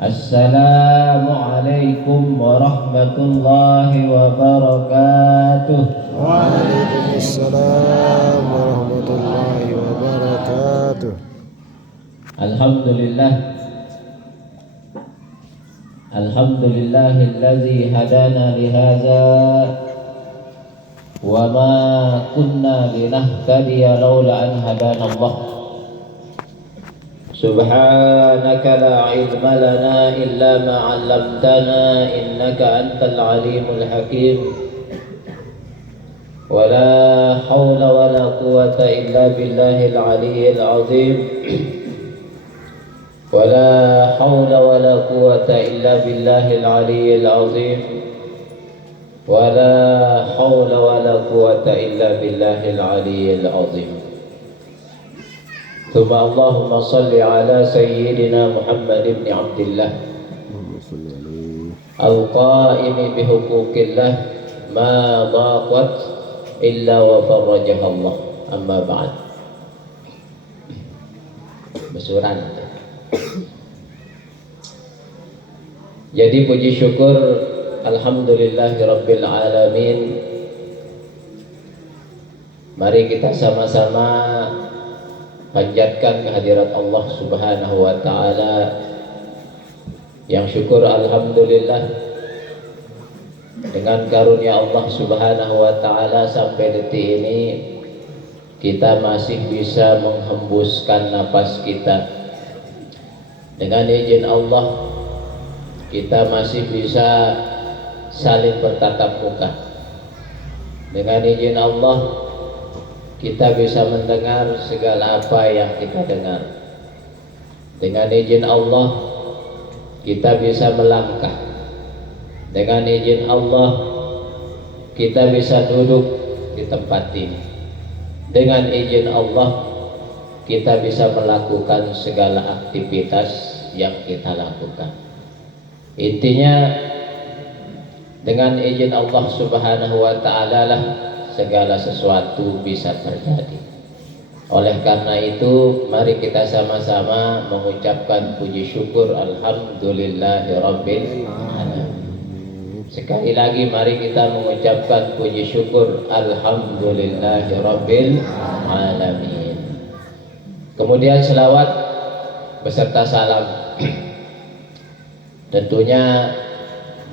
Assalamualaikum warahmatullahi wabarakatuh. Waalaikumsalam warahmatullahi wabarakatuh. Alhamdulillah. Alhamdulillahillazi hadana lihadza wa ma kunna linahtadiya laula an hadana Allah. Subhanaka la ilma lana illa ma 'allamtana innaka antal alimul hakim. Wa la haula wa la quwwata illa billahil aliyyil azim. Wa la haula wa la quwwata illa billahil aliyyil azim. Wa la haula wa la quwwata illa billahil aliyyil azim. ثم اللهم صل على سيدنا محمد بن عبد الله القائم بحقوق الله ما ضاقت إلا وفرجها الله. أما بعد. Besuran. Jadi puji syukur alhamdulillahirabbil alamin. Mari kita sama-sama panjatkan kehadirat Allah Subhanahu wa ta'ala. Yang syukur alhamdulillah, dengan karunia Allah Subhanahu wa ta'ala sampai detik ini kita masih bisa menghembuskan napas kita. Dengan izin Allah kita masih bisa saling bertatap muka. Dengan izin Allah kita bisa mendengar segala apa yang kita dengar. Dengan izin Allah kita bisa melangkah. Dengan izin Allah kita bisa duduk di tempat ini. Dengan izin Allah kita bisa melakukan segala aktivitas yang kita lakukan. Intinya dengan izin Allah Subhanahu wa ta'ala lah segala sesuatu bisa terjadi. Oleh karena itu mari kita sama-sama mengucapkan puji syukur alhamdulillahirabbil alamin. Sekali lagi mari kita mengucapkan puji syukur alhamdulillahirabbil alamin. Kemudian selawat beserta salam. Tentunya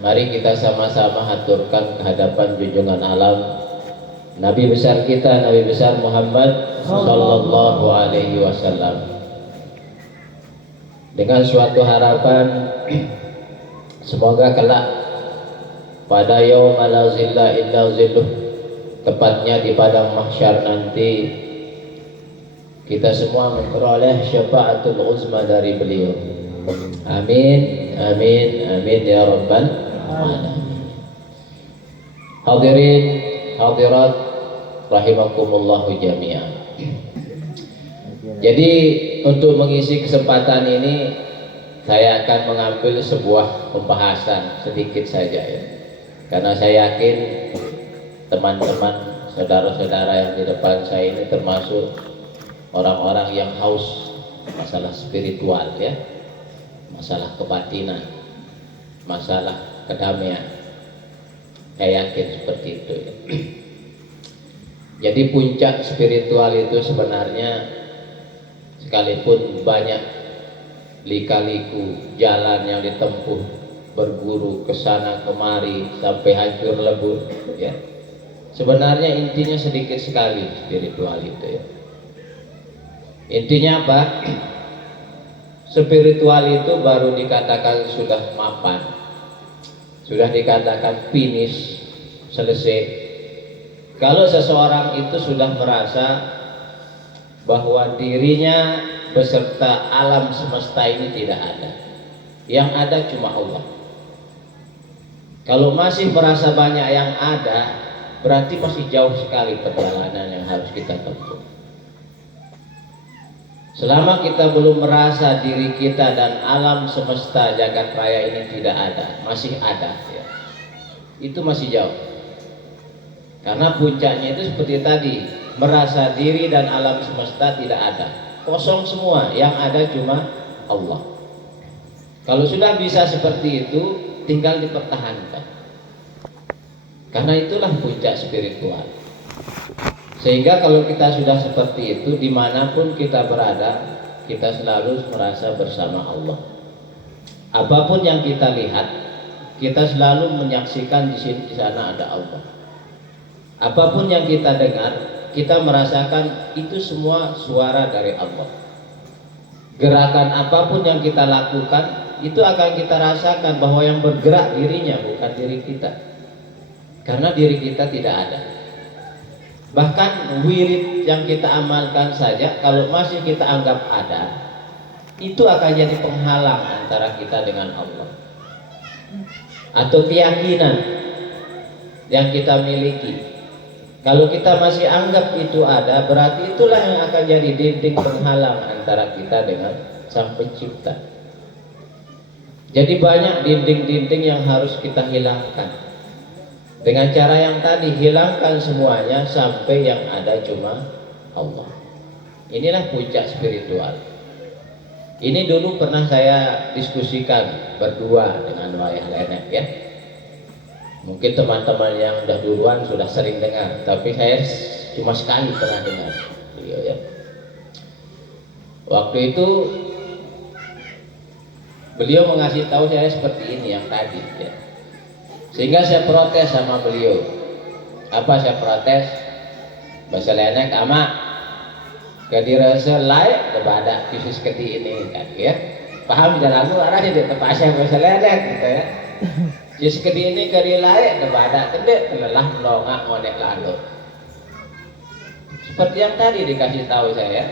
mari kita sama-sama haturkan kehadapan junjungan alam Nabi besar kita, Nabi besar Muhammad sallallahu alaihi wasallam, dengan suatu harapan semoga kelak pada yaum la zilla illa zilluh, tepatnya di padang mahsyar nanti, kita semua memperoleh syafaatul uzma dari beliau. Amin, amin, amin ya rabbal alamin. Hadirin hadirat rahimakumullahu jami'an. Jadi untuk mengisi kesempatan ini saya akan mengambil sebuah pembahasan sedikit saja ya. Karena saya yakin teman-teman, saudara-saudara yang di depan saya ini termasuk orang-orang yang haus masalah spiritual ya. Masalah kebatinan, masalah kedamaian. Saya yakin seperti itu ya. Jadi puncak spiritual itu sebenarnya, sekalipun banyak lika-liku jalan yang ditempuh, berguru ke sana kemari sampai hancur lebur ya. Sebenarnya intinya sedikit sekali spiritual itu ya. Intinya apa? Spiritual itu baru dikatakan sudah mapan, sudah dikatakan finish, selesai, kalau seseorang itu sudah merasa bahwa dirinya beserta alam semesta ini tidak ada, yang ada cuma Allah. Kalau masih merasa banyak yang ada, berarti masih jauh sekali perjalanan yang harus kita tempuh. Selama kita belum merasa diri kita dan alam semesta jagat raya ini tidak ada, masih ada ya, itu masih jauh. Karena puncaknya itu seperti tadi, merasa diri dan alam semesta tidak ada, kosong semua, yang ada cuma Allah. Kalau sudah bisa seperti itu, tinggal dipertahankan. Karena itulah puncak spiritual. Sehingga kalau kita sudah seperti itu, dimanapun kita berada, kita selalu merasa bersama Allah. Apapun yang kita lihat, kita selalu menyaksikan di sini, di sana ada Allah. Apapun yang kita dengar, kita merasakan itu semua suara dari Allah. Gerakan apapun yang kita lakukan, itu akan kita rasakan bahwa yang bergerak dirinya, bukan diri kita. Karena diri kita tidak ada. Bahkan wirid yang kita amalkan saja, kalau masih kita anggap ada, itu akan jadi penghalang antara kita dengan Allah. Atau keyakinan yang kita miliki, kalau kita masih anggap itu ada, berarti itulah yang akan jadi dinding penghalang antara kita dengan Sang Pencipta. Jadi banyak dinding-dinding yang harus kita hilangkan. Dengan cara yang tadi, hilangkan semuanya sampai yang ada cuma Allah. Inilah puncak spiritual. Ini dulu pernah saya diskusikan berdua dengan Wayah Lenek ya. Mungkin teman-teman yang udah duluan sudah sering dengar, tapi saya cuma sekali pernah dengar beliau ya. Waktu itu beliau mengasih tahu saya seperti ini yang tadi ya. Sehingga saya protes sama beliau. Apa saya protes? Bahasa Lenek ama kedirasa layak kepada khusus keti ini kan ya. Paham jalan lu arah di tepasnya bahasa Lenek gitu ya. Khusus keti ini kedi layak kepada kendek lelah melongak ngonek lalu. Seperti yang tadi dikasih tahu saya.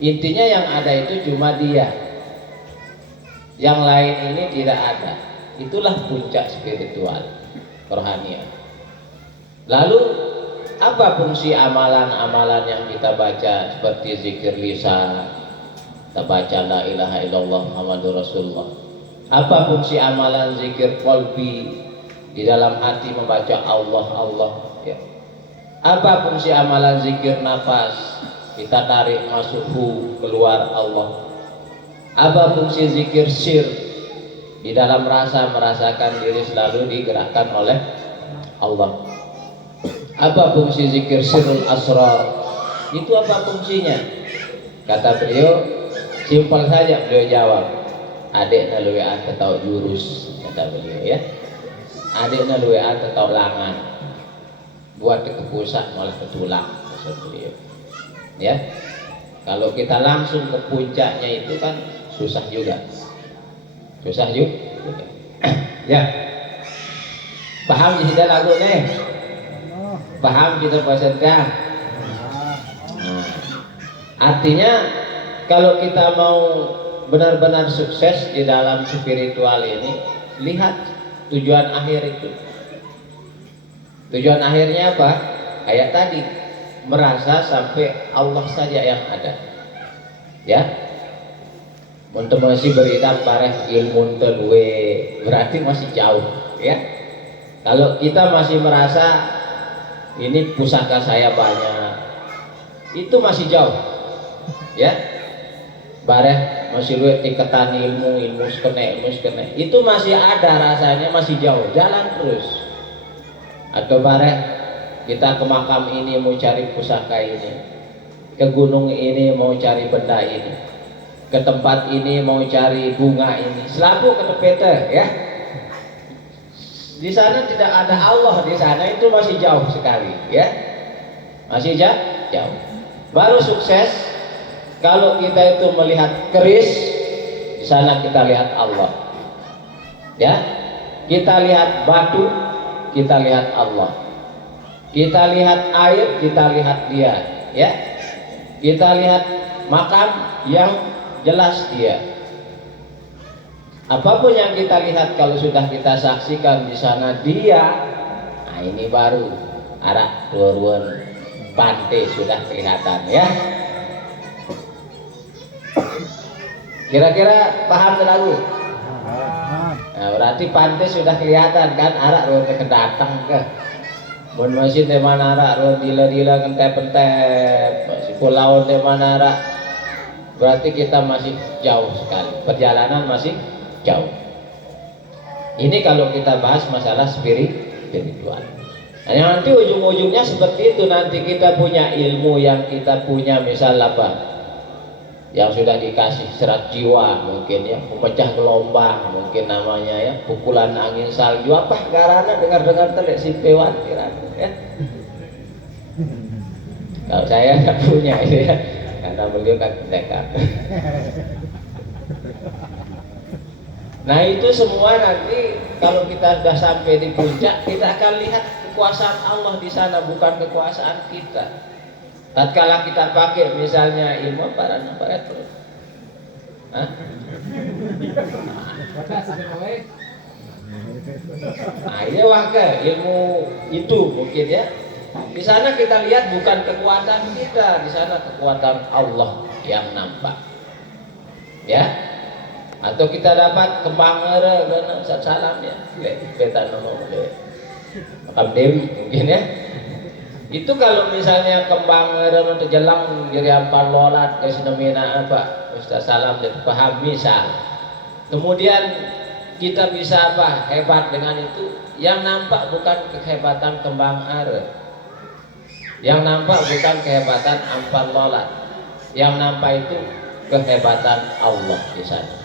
Intinya yang ada itu cuma dia. Yang lain ini tidak ada. Itulah puncak spiritual rohaniah. Lalu apa fungsi amalan-amalan yang kita baca seperti zikir lisan, kita baca la ilaha illallah Muhammadur Rasulullah. Apa fungsi amalan zikir qalbi, di dalam hati membaca Allah Allah ya. Apa fungsi amalan zikir nafas, kita tarik masuk keluar Allah. Apa fungsi zikir sir, di dalam rasa merasakan diri selalu digerakkan oleh Allah. Apa fungsi zikir sirul asrar, itu apa fungsinya? Kata beliau, simpel saja beliau jawab, adekna luwe ate tau jurus, kata beliau ya. Adekna luwe ate tau langan, buat kepusak malah ketulang, kata beliau ya. Kalau kita langsung ke puncaknya itu kan susah juga. Susah juga. Ya. Paham di sini lagu nih? Paham kita peserta? Nah, artinya kalau kita mau benar-benar sukses di dalam spiritual ini, lihat tujuan akhir itu. Tujuan akhirnya apa? Kayak tadi, merasa sampai Allah saja yang ada. Ya. Untuk masih beridam pareh ilmu terwe, berarti masih jauh ya. Kalau kita masih merasa ini pusaka saya banyak, itu masih jauh ya. Bareh masih luwih tingkatan ilmu sekene, itu masih ada rasanya, masih jauh, jalan terus. Atau bareh kita ke makam ini mau cari pusaka ini, ke gunung ini mau cari benda ini, ke tempat ini mau cari bunga ini, selalu ke tepete ya. Di sana tidak ada Allah, di sana itu masih jauh sekali ya. Masih jauh. Baru sukses kalau kita itu melihat keris, di sana kita lihat Allah. Ya. Kita lihat batu, kita lihat Allah. Kita lihat air, kita lihat Dia, ya. Kita lihat makam yang jelas Dia. Apapun yang kita lihat, kalau sudah kita saksikan di sana Dia, nah ini baru arah luar pantai sudah kelihatan ya. Kira-kira paham lagu? Nah, berarti pantai sudah kelihatan kan, arah luar kedatang ke. Mun masih di mana arah luar dila-dila kan tep-tep, masih pulau di mana arah berarti kita masih jauh sekali, perjalanan masih jauh. Ini kalau kita bahas masalah spiritual. Nah, nanti ujung-ujungnya seperti itu, nanti kita punya ilmu yang kita punya, misal apa? Yang sudah dikasih serat jiwa mungkin ya, pemecah gelombang mungkin namanya ya, pukulan angin salju apa karena dengar-dengar telek si pewan kiranya ya. Kalau saya nggak punya itu ya, karena beliau kan pendekar. Nah itu semua nanti kalau kita sudah sampai di puncak, kita akan lihat kekuasaan Allah di sana, bukan kekuasaan kita. Tatkala kita pakai misalnya ilmu apa itu? Nah ini wakil ilmu itu mungkin ya. Di sana kita lihat bukan kekuatan kita, di sana kekuatan Allah yang nampak. Ya. Atau kita dapat kembang dan salam ya. Kita nama Makam Dewi mungkin ya. Itu kalau misalnya kembang atau jelang jadi ampal lolat ke sinemina apa Ustaz salam dan paham misal. Kemudian kita bisa apa hebat dengan itu, yang nampak bukan kehebatan kembang are, yang nampak bukan kehebatan ampal lolat, yang nampak itu kehebatan Allah di sana.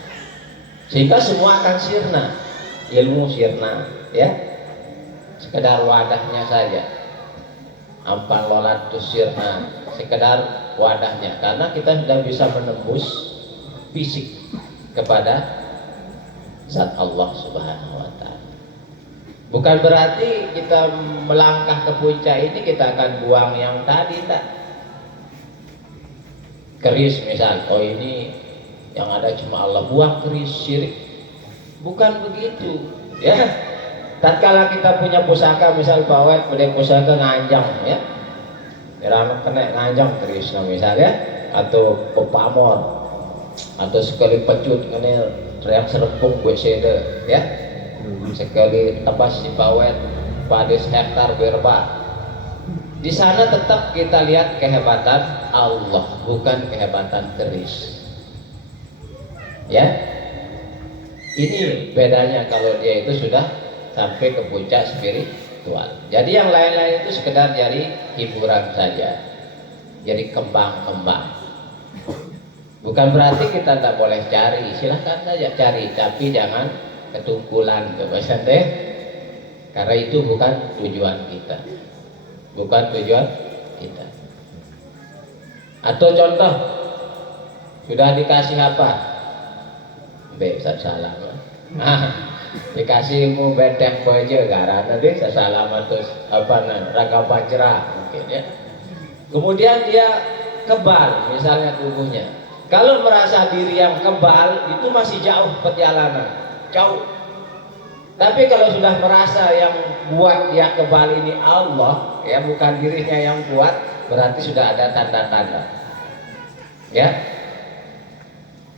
Sehingga semua akan sirna, ilmu sirna ya, sekedar wadahnya saja. Ampal lolat tusirna, sekedar wadahnya, karena kita sudah bisa menembus fisik kepada zat Allah Subhanahu wa Ta'ala. Bukan berarti kita melangkah ke puncak ini kita akan buang yang tadi, tak. Keris misal, oh ini yang ada cuma Allah, buang keris syirik. Bukan begitu ya. Tatkala kita punya pusaka, misal bawet pada pusaka nganjang ya, kira kena nganjang terus misal ya, atau pepamor, atau sekali pecut kena teriak serempung besede ya, sekali tebas di bawet pades hektar berba. Di sana tetap kita lihat kehebatan Allah, bukan kehebatan keris. Ya, ini bedanya kalau dia itu sudah sampai ke puncak spiritual. Jadi yang lain-lain itu sekedar jadi hiburan saja, jadi kembang-kembang. Bukan berarti kita tak boleh cari, silahkan saja cari, tapi jangan ketungkulan kebasan teh, karena itu bukan tujuan kita, bukan tujuan kita. Atau contoh, sudah dikasih apa? Besar salam. Dikasih ilmu bedek baja karena nanti sesalaman terus apa raga bajra mungkin ya. Kemudian dia kebal misalnya tubuhnya. Kalau merasa diri yang kebal itu masih jauh perjalanan, jauh. Tapi kalau sudah merasa yang buat dia kebal ini Allah ya, bukan dirinya yang buat, berarti sudah ada tanda-tanda. Ya.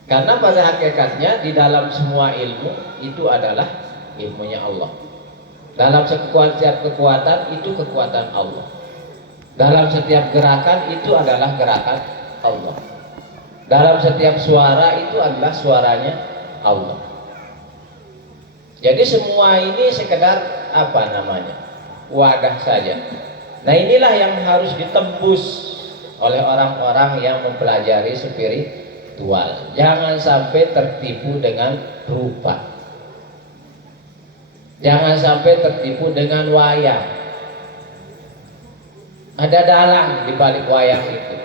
Karena pada hakikatnya di dalam semua ilmu itu adalah ilmunya Allah. Dalam setiap kekuatan itu kekuatan Allah. Dalam setiap gerakan itu adalah gerakan Allah. Dalam setiap suara itu adalah suaranya Allah. Jadi semua ini sekedar apa namanya? Wadah saja. Nah inilah yang harus ditembus oleh orang-orang yang mempelajari spiritual. Jangan sampai tertipu dengan rupa. Jangan sampai tertipu dengan wayang. Ada dalang di balik wayang itu.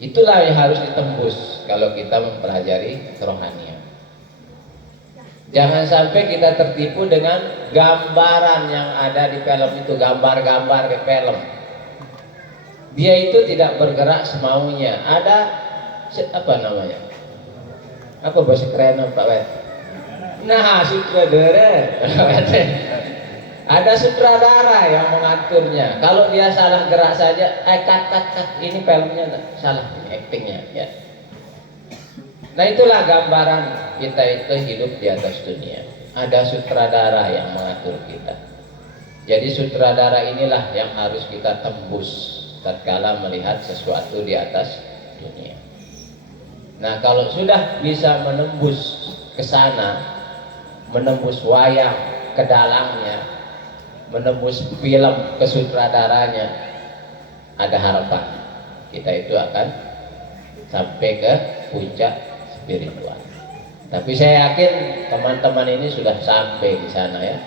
Itulah yang harus ditembus kalau kita mempelajari kerohanian. Jangan sampai kita tertipu dengan gambaran yang ada di film itu, gambar-gambar di film. Dia itu tidak bergerak semaunya. Ada apa namanya? Apa bahasa keren Pak Wet? Nah, sutradara. Ada sutradara yang mengaturnya. Kalau dia salah gerak saja, kat, ini filmnya salah, ini actingnya ya. Nah itulah gambaran kita itu hidup di atas dunia. Ada sutradara yang mengatur kita. Jadi sutradara inilah yang harus kita tembus tatkala melihat sesuatu di atas dunia. Nah, kalau sudah bisa menembus ke sana, menembus wayang ke dalangnya, menembus film ke sutradaranya, ada harapan kita itu akan sampai ke puncak spiritual. Tapi saya yakin teman-teman ini sudah sampai di sana ya.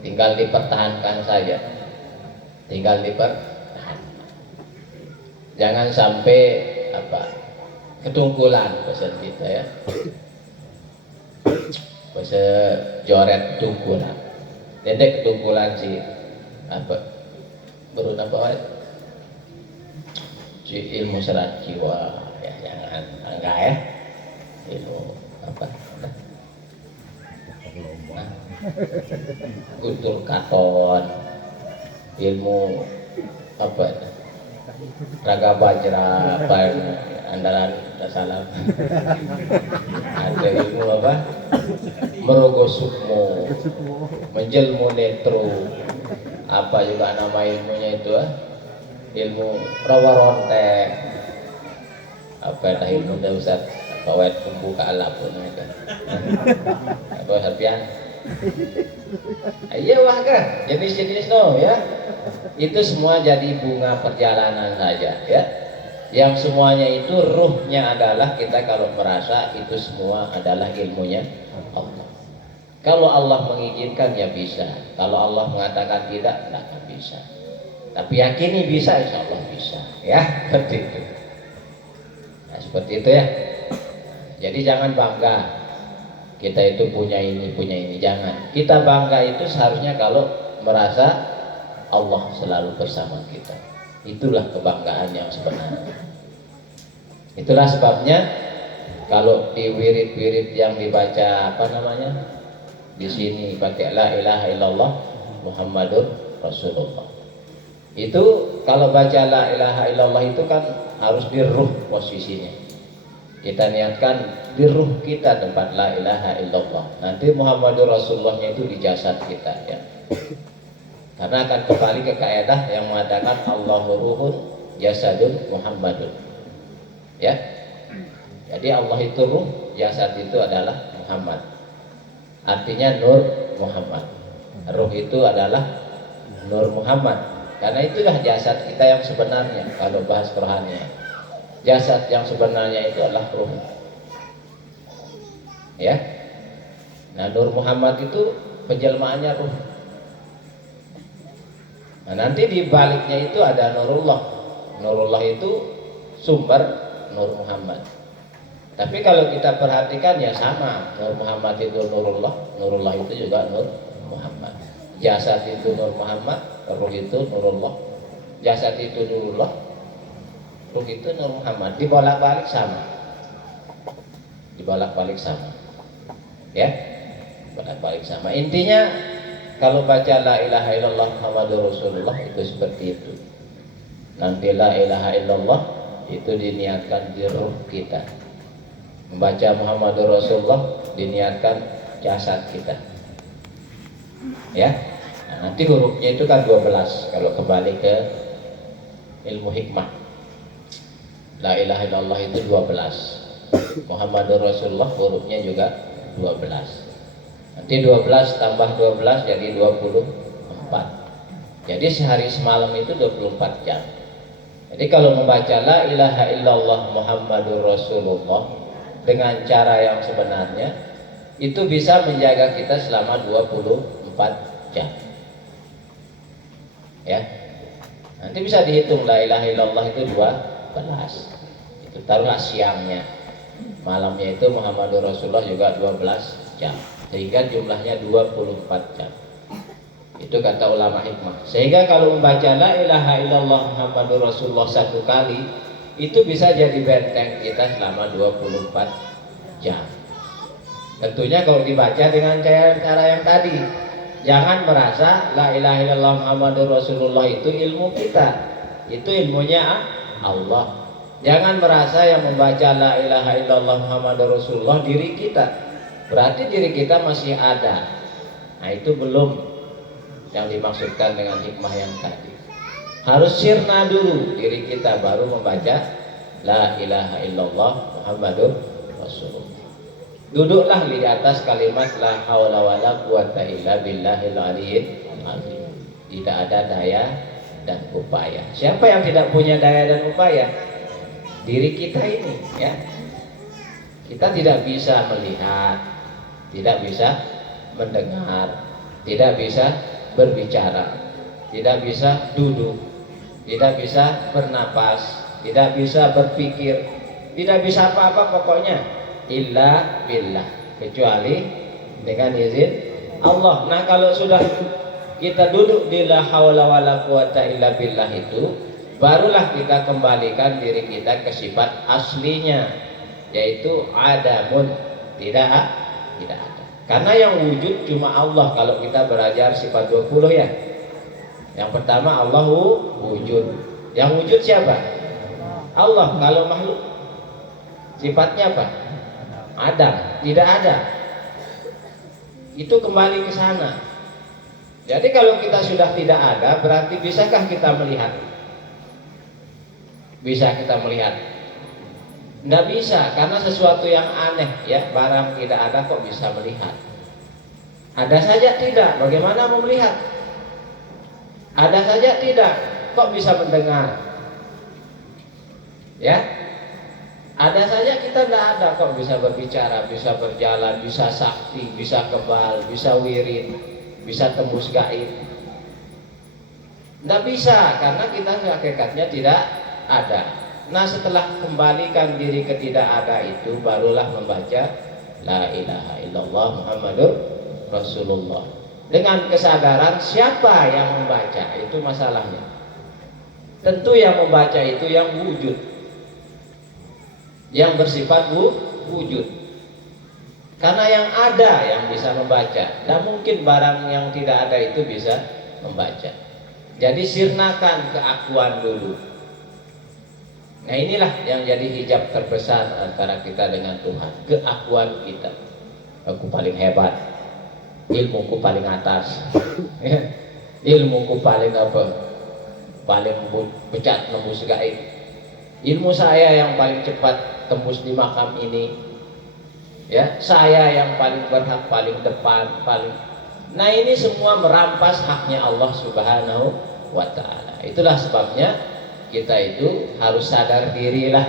Tinggal dipertahankan saja. Tinggal dipertahankan. Jangan sampai ketungkulan pesan kita ya. Bahasa joret ketungkulan. Dedek ketungkulan sih baru nampak si ilmu serat jiwa ya, jangan enggak ya. Ilmu kultur katon, ilmu raga bajra andalan salam. Ada ilmu merogoh sukmo, menjelmu netro, juga nama ilmunya itu ilmu rawa rontek, ilmu Ustaz bawet pembuka alam pun ada. Apa harfian? Iya wah kan jenis-jenis ya. Itu semua jadi bunga perjalanan saja ya. Yang semuanya itu ruhnya adalah kita kalau merasa itu semua adalah ilmunya Allah. Kalau Allah mengizinkan ya bisa. Kalau Allah mengatakan tidak akan bisa. Tapi yakini bisa, insya Allah bisa ya. Seperti itu. Nah, seperti itu ya. Jadi jangan bangga kita itu punya ini, jangan. Kita bangga itu seharusnya kalau merasa Allah selalu bersama kita. Itulah kebanggaan yang sebenarnya. Itulah sebabnya kalau di wirid-wirid yang dibaca di sini pakai la ilaha illallah Muhammadur Rasulullah. Itu kalau baca la ilaha illallah itu kan harus di ruh posisinya. Kita niatkan di ruh kita tempat la ilaha illallah. Nanti Muhammadur Rasulullahnya itu di jasad kita ya. Karena akan kembali ke kaidah yang mengatakan Allahu ruhun jasadun Muhammadun. Ya. Jadi Allah itu ruh, jasad itu adalah Muhammad. Artinya Nur Muhammad. Ruh itu adalah Nur Muhammad. Karena itulah jasad kita yang sebenarnya kalau bahas rohaninya. Jasad yang sebenarnya itu adalah ruh. Ya. Nah, Nur Muhammad itu penjelmaannya ruh. Nah, nanti di baliknya itu ada Nurullah. Nurullah itu sumber Nur Muhammad. Tapi kalau kita perhatikan ya sama. Nur Muhammad itu Nurullah, Nurullah itu juga Nur Muhammad. Jasad itu Nur Muhammad, ruh itu Nurullah. Jasad itu Nurullah, ruh itu Nur Muhammad. Dibolak-balik sama. Dibolak-balik sama. Ya. Bolak-balik sama. Intinya kalau baca la ilaha illallah Muhammadur Rasulullah itu seperti itu. Nanti la ilaha illallah itu diniatkan di ruh kita. Membaca Muhammadur Rasulullah diniatkan jasad kita. Ya. Nah, nanti hurufnya itu kan 12 kalau kembali ke ilmu hikmah. La ilaha illallah itu 12. Muhammadur Rasulullah hurufnya juga 12. Nanti 12 tambah 12 jadi 24. Jadi sehari semalam itu 24 jam. Jadi kalau membaca la ilaha illallah Muhammadur Rasulullah dengan cara yang sebenarnya itu bisa menjaga kita selama 24 jam. Ya. Nanti bisa dihitung la ilaha illallah itu 12. Itu taruhlah siangnya. Malamnya itu Muhammadur Rasulullah juga 12 jam. Sehingga jumlahnya 24 jam. Itu kata ulama hikmah. Sehingga kalau membaca la ilaha illallah Muhammadur Rasulullah satu kali itu bisa jadi benteng kita selama 24 jam. Tentunya kalau dibaca dengan cara yang tadi. Jangan merasa la ilaha illallah Muhammadur Rasulullah itu ilmu kita. Itu ilmunya Allah. Jangan merasa yang membaca la ilaha illallah Muhammadur Rasulullah diri kita. Berarti diri kita masih ada. Nah, itu belum yang dimaksudkan dengan hikmah yang tadi. Harus sirna dulu diri kita baru membaca la ilaha illallah Muhammadur Rasulullah. Duduklah di atas kalimat la haula wala quwata illa billahil aliyyil azim. Tidak ada daya dan upaya. Siapa yang tidak punya daya dan upaya? Diri kita ini, ya. Kita tidak bisa melihat, tidak bisa mendengar, tidak bisa berbicara, tidak bisa duduk, tidak bisa bernapas, tidak bisa berpikir, tidak bisa apa-apa pokoknya illa billah, kecuali dengan izin Allah. Nah, kalau sudah kita duduk di la haula wala quwata illa billah itu, barulah kita kembalikan diri kita ke sifat aslinya, yaitu adamun, tidak ada. Karena yang wujud cuma Allah. Kalau kita belajar sifat 20 ya. Yang pertama Allahu wujud. Yang wujud siapa? Allah. Kalau makhluk sifatnya apa? Ada, tidak ada. Itu kembali ke sana. Jadi kalau kita sudah tidak ada, berarti bisakah kita melihat? Bisa kita melihat? Tidak bisa, karena sesuatu yang aneh, ya, barang tidak ada kok bisa melihat. Ada saja tidak, bagaimana mau melihat? Ada saja tidak, kok bisa mendengar? Ya. Ada saja kita tidak ada kok bisa berbicara, bisa berjalan, bisa sakti, bisa kebal, bisa wirid, bisa tembus gaib. Tidak bisa, karena kita hakikatnya tidak ada. Nah, setelah kembalikan diri ke tidak ada itu, barulah membaca la ilaha illallah Muhammadur Rasulullah. Dengan kesadaran siapa yang membaca, itu masalahnya. Tentu yang membaca itu yang wujud, yang bersifat wujud. Karena yang ada yang bisa membaca, dan mungkin barang yang tidak ada itu bisa membaca. Jadi sirnakan keakuan dulu. Nah, inilah yang jadi hijab terbesar antara kita dengan Tuhan, keakuan kita. Aku paling hebat, ilmuku paling atas, ilmuku paling apa? Paling becat nembus gaib. Ilmu saya yang paling cepat tembus di makam ini, ya, saya yang paling berhak, paling depan, paling. Nah, ini semua merampas haknya Allah Subhanahu wa ta'ala. Itulah sebabnya kita itu harus sadar dirilah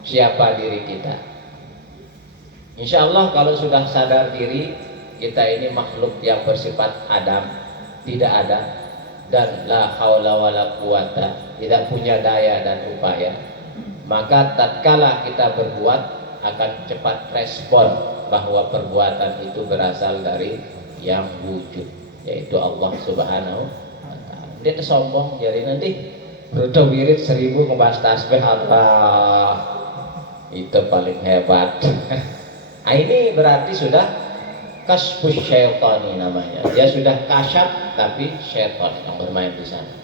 siapa diri kita. Insya Allah kalau sudah sadar diri, kita ini makhluk yang bersifat adam, tidak ada, dan la haula wala quwata, tidak punya daya dan upaya, maka tatkala kita berbuat akan cepat respon bahwa perbuatan itu berasal dari yang wujud, yaitu Allah Subhanahu wa ta'ala. Dia tersombong, jadi nanti berudah wirid 1000 ngebahas tasbih, Allah itu paling hebat. Nah, ini berarti sudah kasfus syaitani namanya. Dia sudah kasyaf, tapi syaitan yang bermain di sana.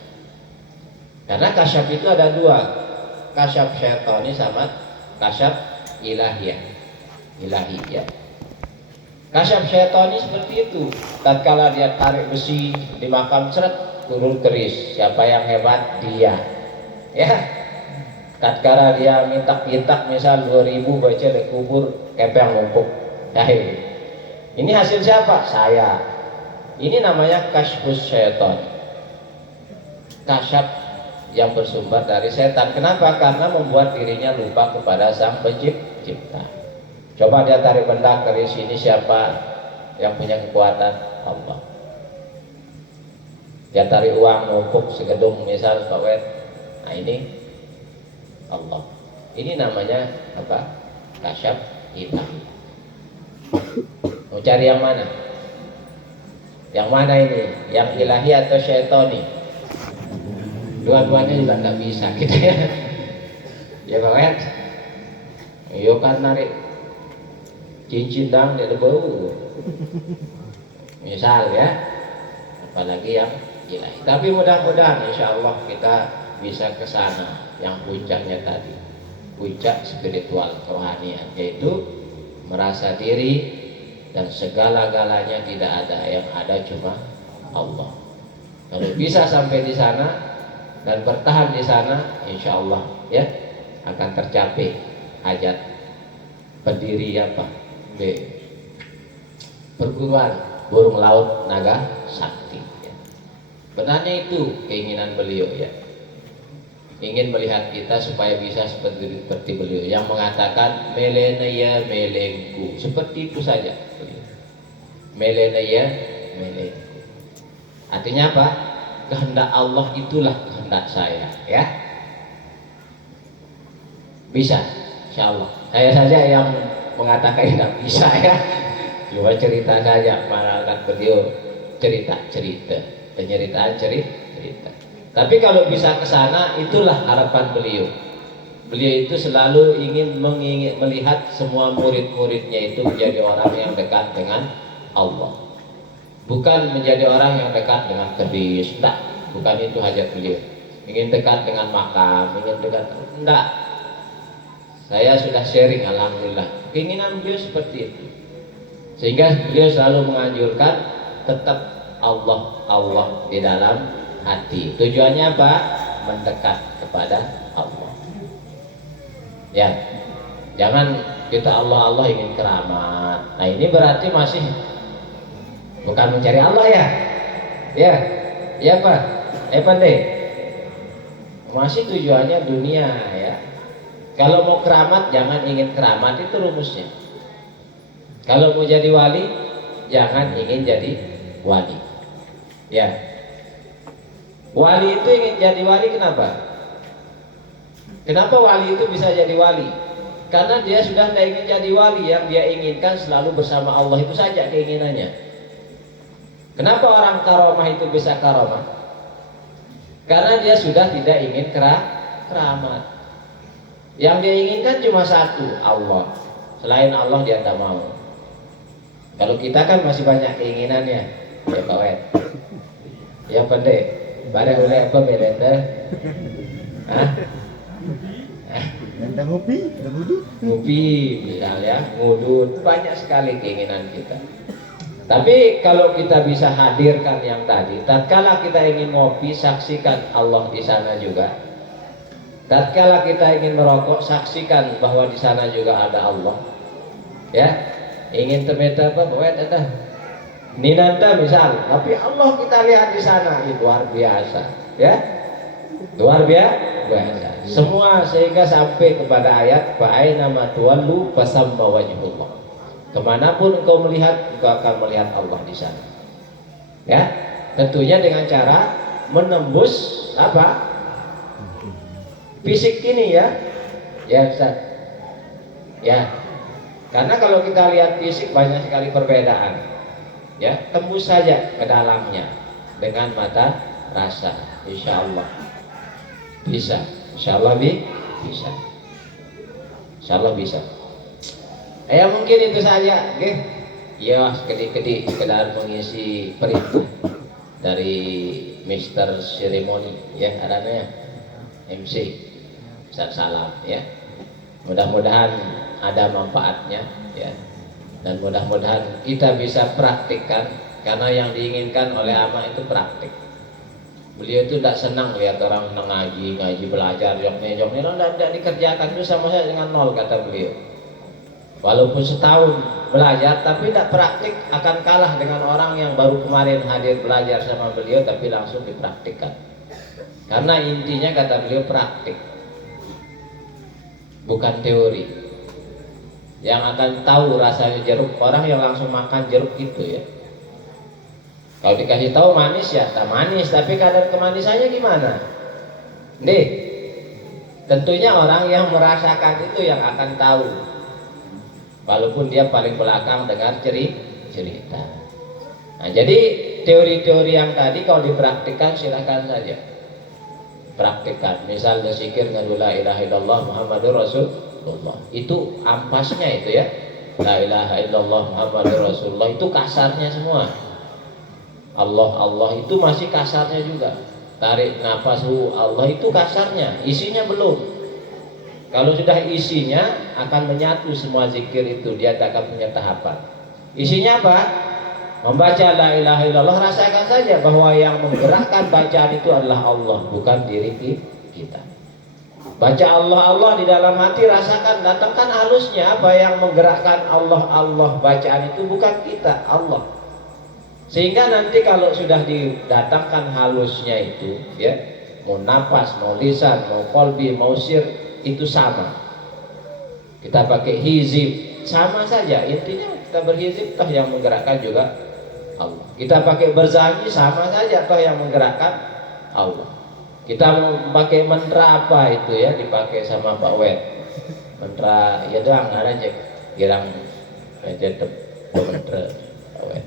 Karena kasyaf itu ada dua, kasyaf syaitani sama kasyaf ilahiyah. Ilahiyah. Kasyaf syaitani seperti itu. Tatkala dia tarik besi di makam, seret, turun keris. Siapa yang hebat? Dia. Ya. Tatkala dia mintak-mintak misal 2000 baca di kubur, kepeng numpuk. Ini hasil siapa? Saya. Ini namanya kasfus syaitan. Kasyaf yang bersumber dari setan. Kenapa? Karena membuat dirinya lupa kepada Sang Pencipta. Coba dia tarik benda keris, ini siapa yang punya kekuatan? Allah. Dia tarik uang numpuk segedung misal Pak. Nah, ini Allah. Ini namanya apa? Kasyaf ilahi. Mau cari yang mana? Yang mana ini? Yang ilahi atau syaitani? Dua-duanya juga nggak bisa gitu ya. Ya Pak. Yo kan narik cincin dang dia bau. Misal ya. Apalagi yang ilahi. Tapi mudah-mudahan insya Allah kita bisa ke sana, yang puncaknya tadi, puncak spiritual kerohanian, yaitu merasa diri dan segala-galanya tidak ada, yang ada cuma Allah. Kalau bisa sampai di sana dan bertahan di sana, insya Allah ya, akan tercapai hajat pendiri apa? Perguruan burung laut naga sakti. Ya. Benarnya itu keinginan beliau ya. Ingin melihat kita supaya bisa seperti beliau yang mengatakan melena ya melengku. Seperti itu saja. Melena ya melengku. Artinya apa? Kehendak Allah itulah kehendak saya, ya. Bisa, insya Allah. Saya saja yang mengatakan tidak bisa ya. Cuma cerita saja, malah beliau cerita, penyeritaan cerita. Tapi kalau bisa ke sana, itulah harapan beliau. Beliau itu selalu ingin melihat semua murid-muridnya itu menjadi orang yang dekat dengan Allah. Bukan menjadi orang yang dekat dengan kedis, enggak. Bukan itu hajat beliau. Ingin dekat dengan makam, ingin dekat, enggak. Saya sudah sharing, alhamdulillah. Keinginan beliau seperti itu. Sehingga beliau selalu menganjurkan tetap Allah di dalam hati. Tujuannya apa? Mendekat kepada Allah. Ya, jangan kita Allah ingin keramat. Nah ini berarti masih bukan mencari Allah ya, ya Pak, deh. Masih tujuannya dunia ya. Kalau mau keramat jangan ingin keramat, itu rumusnya. Kalau mau jadi wali jangan ingin jadi wali. Ya. Wali itu ingin jadi wali kenapa? Kenapa wali itu bisa jadi wali? Karena dia sudah tidak ingin jadi wali, yang dia inginkan selalu bersama Allah, itu saja keinginannya. Kenapa orang karomah itu bisa karomah? Karena dia sudah tidak ingin keramat. Yang dia inginkan cuma satu, Allah. Selain Allah dia tak mau. Kalau kita kan masih banyak keinginannya, ya Pak Wet. Ya pendek. Barang oleh apa beda? Hah? Yang ngopi, ngopi misalnya, ngudut, banyak sekali keinginan kita. Tapi kalau kita bisa hadirkan yang tadi, tatkala kita ingin ngopi, saksikan Allah di sana juga. Tatkala kita ingin merokok, saksikan bahwa di sana juga ada Allah. Ya, ingin temeta apa, buat ada. Ninanta misal, tapi Allah kita lihat di sana, itu luar biasa. Ya, luar biasa. Semua sehingga sampai kepada ayat fa'aina ma tuwallu fasamma wajhullah. Kemanapun engkau melihat, engkau akan melihat Allah di sana. Ya, tentunya dengan cara menembus apa? Fisik ini ya, ya Ustaz. Ya, karena kalau kita lihat fisik banyak sekali perbedaan. Ya, tembus saja ke dalamnya dengan mata rasa, insya Allah bisa. Insya Allah bisa. Insya Allah bisa. Ya mungkin itu saja, oke? Ya kedik-kedik sekedar mengisi perintah dari Mr. Ceremony ya, adanya MC Ustaz Salam ya. Mudah-mudahan ada manfaatnya ya, dan mudah-mudahan kita bisa praktikkan, karena yang diinginkan oleh ama itu praktik. Beliau itu tidak senang lihat orang ngaji belajar joknya, tidak dikerjakan, itu sama saja dengan nol, kata beliau. Walaupun setahun belajar tapi tidak praktik, akan kalah dengan orang yang baru kemarin hadir belajar sama beliau tapi langsung dipraktikkan. Karena intinya kata beliau praktik, bukan teori. Yang akan tahu rasanya jeruk orang yang langsung makan jeruk itu ya. Kalau dikasih tahu manis ya tak manis, tapi kadar kemanisannya gimana? Nih, tentunya orang yang merasakan itu yang akan tahu. Walaupun dia paling belakang dengar cerita. Nah, jadi teori-teori yang tadi kalau dipraktikkan silahkan saja. Praktikkan. Misal zikir ngadu la ilaha illallah Muhammadur Rasulullah. Itu ampasnya itu ya. La ilaha illallah Muhammadur Rasulullah itu kasarnya semua. Allah itu masih kasarnya juga. Tarik nafas Allah itu kasarnya, isinya belum. Kalau sudah isinya akan menyatu semua zikir itu, dia akan punya tahapan. Isinya apa? Membaca la ilaha illallah, rasakan saja bahwa yang menggerakkan bacaan itu adalah Allah, bukan diri kita. Baca Allah Allah di dalam hati, rasakan, datangkan halusnya. Apa yang menggerakkan Allah Allah bacaan itu bukan kita, Allah. Sehingga nanti kalau sudah didatangkan halusnya itu, ya, mau nafas, mau lisan, mau kolbi, mau sir, itu sama. Kita pakai hizib, sama saja. Intinya kita berhizib, toh yang menggerakkan juga Allah. Kita pakai berzanji, sama saja, toh yang menggerakkan Allah. Kita mau pakai mantra apa itu ya, dipakai sama Pak Wet. Mantra ya doang ada aja, girang aja mantra Pak Wet.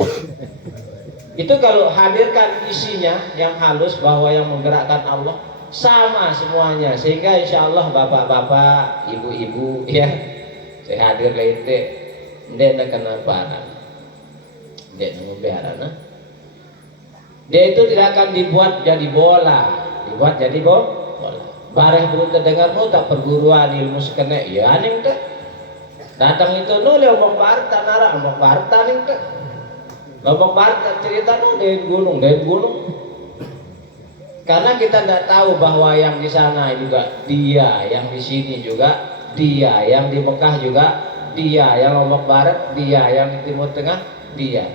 Itu kalau hadirkan isinya yang halus bahwa yang menggerakkan Allah, sama semuanya. Sehingga insya Allah bapak-bapak, ibu-ibu ya, saya hadir lente, ndek kenapa? Ndek nunggu dia itu tidak akan dibuat jadi bola. Dibuat jadi bola. Bareh belum terdengarmu tak perguruan ilmu sekene ya aning teh. Datang itu nulis omong barta nara omong barta ning teh. Omong barta cerita dari gunung. Karena kita tidak tahu bahwa yang di sana juga dia, yang di sini juga dia, yang di Mekah juga dia, yang omong barat dia, yang di Timur Tengah dia.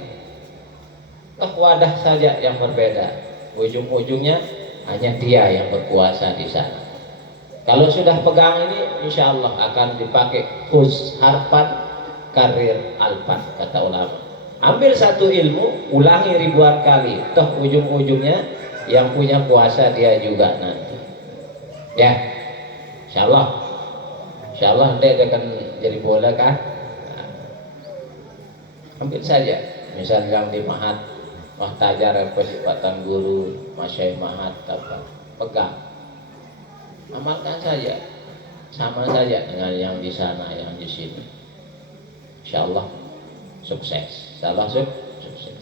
Wadah saja yang berbeda. Ujung-ujungnya hanya dia yang berkuasa di sana. Kalau sudah pegang ini, insya Allah akan dipakai khus harfan karir alfan, kata ulama. Ambil satu ilmu, ulangi ribuan kali, toh ujung-ujungnya yang punya kuasa dia juga nanti. Ya, insya Allah nanti akan jadi bola kan. Nah, ambil saja, misalnya yang di Mahat. Mahtajar persifatan guru, masyayikh mahat, apa pegang, amalkan saja, sama saja dengan yang di sana, yang di sini. Insya Allah sukses, salah sukses.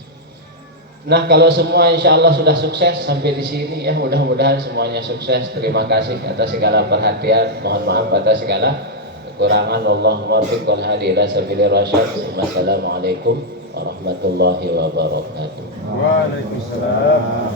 Nah kalau semua insya Allah sudah sukses sampai di sini ya, mudah-mudahan semuanya sukses. Terima kasih atas segala perhatian, mohon maaf atas segala kekurangan. Allahumma fiq wal hadi ila sabilir rasyad. Wassalamualaikum warahmatullahi wabarakatuh. Waalaikumsalam.